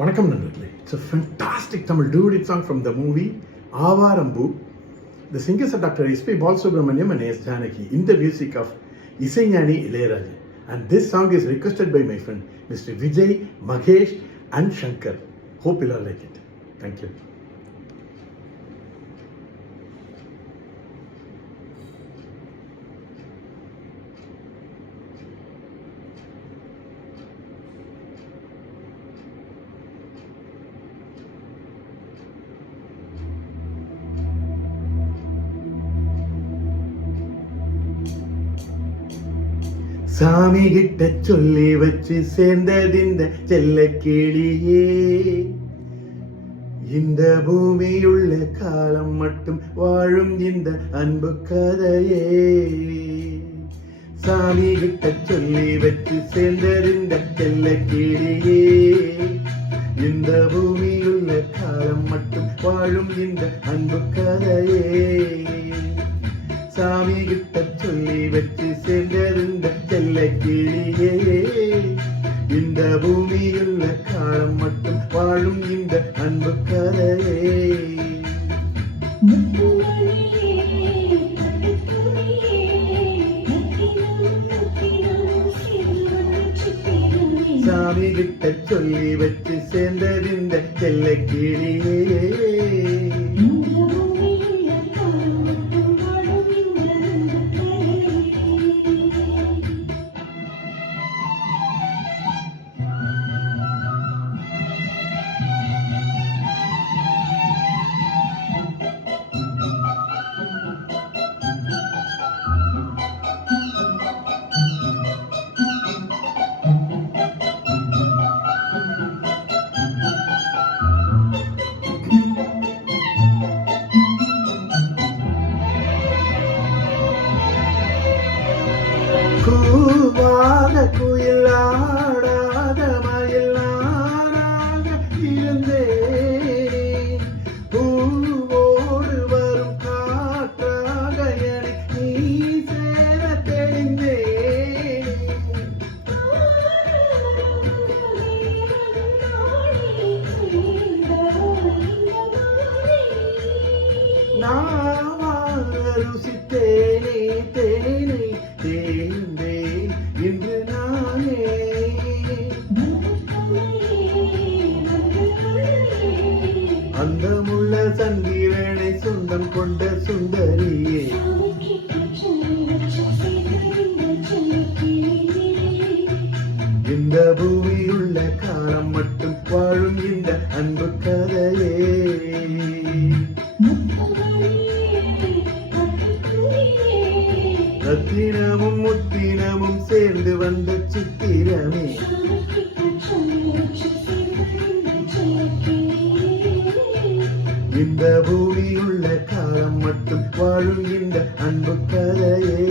வணக்கம் நண்பர்களே. It's a fantastic Tamil duet song from the movie Avarambu. The singers are Dr. S.P. Balasubramaniam and S. Janaki in the music of Isaignani Ilayaraja. And this song is requested by my friend Mr. Vijay, Mahesh and Shankar. Hope you'll all like it. Thank you. சாமி கிட்ட சொல்லி வச்சு சேர்ந்ததிந்த செல்ல கிளியே, இந்த பூமியுள்ள காலம் மட்டும் வாழும் இந்த அன்பு கதையே. சாமி கிட்ட சொல்லி வச்சு சேர்ந்ததிந்த செல்ல கிளியே, இந்த பூமியுள்ள காலம் மட்டும் வாழும் இந்த அன்பு கதையே. சாமி கிட்ட சொல்லி வச்சு சேர்ந்திருந்த செல்ல கிளியே, இந்த பூமியுள்ள காலம் மட்டும் வாழும் இந்த அன்பு கதையே. சாமி கிட்ட சொல்லி வச்சு சேர்ந்திருந்த செல்ல கிளியே, கூவாத குயில் ஆடாத மயில் நானாக இருந்தேன், பூவோடு வரும் காற்றாக என நீ சேர தெரிந்தேன். நான் ருசித்தேனே தேனே தேர்ந்தேன் இன்று நானே, அந்த முள்ள சந்திரனை சொந்தம் கொண்ட சுந்தரியே. இந்த பூமியுள்ள காலம் மட்டும் வாழும் இந்த அன்பு கதையே. ரத்தினமும் முத்தினமும் சேர்ந்து வந்த சித்திரமே, இந்த பூமியுள்ள காலம் மட்டும் வாழும் இந்த அன்பு கதையே.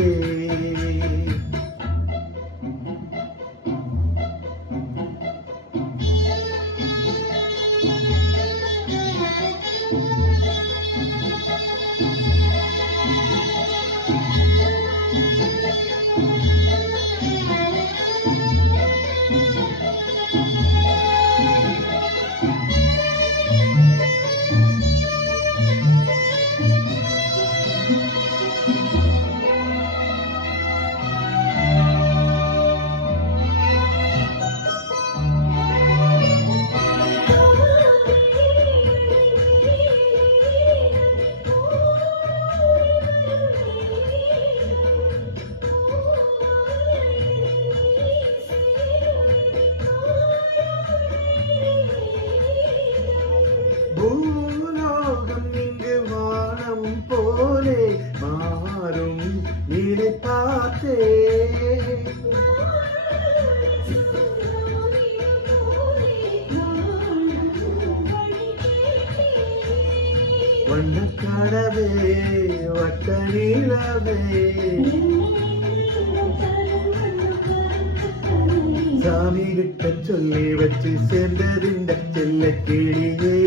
பூலோகம் இங்கு வானம் போலே மாறும் இதை பார்த்தே, வண்ண கடவே வட்ட நிலவே, சாமி கிட்ட சொல்லி வச்சு சேர்ந்ததிந்த செல்ல கிளியே,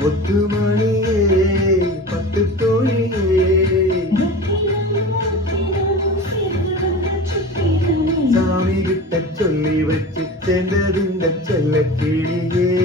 முத்துமணியே பட்டு துணியே, கிட்ட சொல்லி வச்சு சேர்ந்தது இந்த செல்ல கிளியே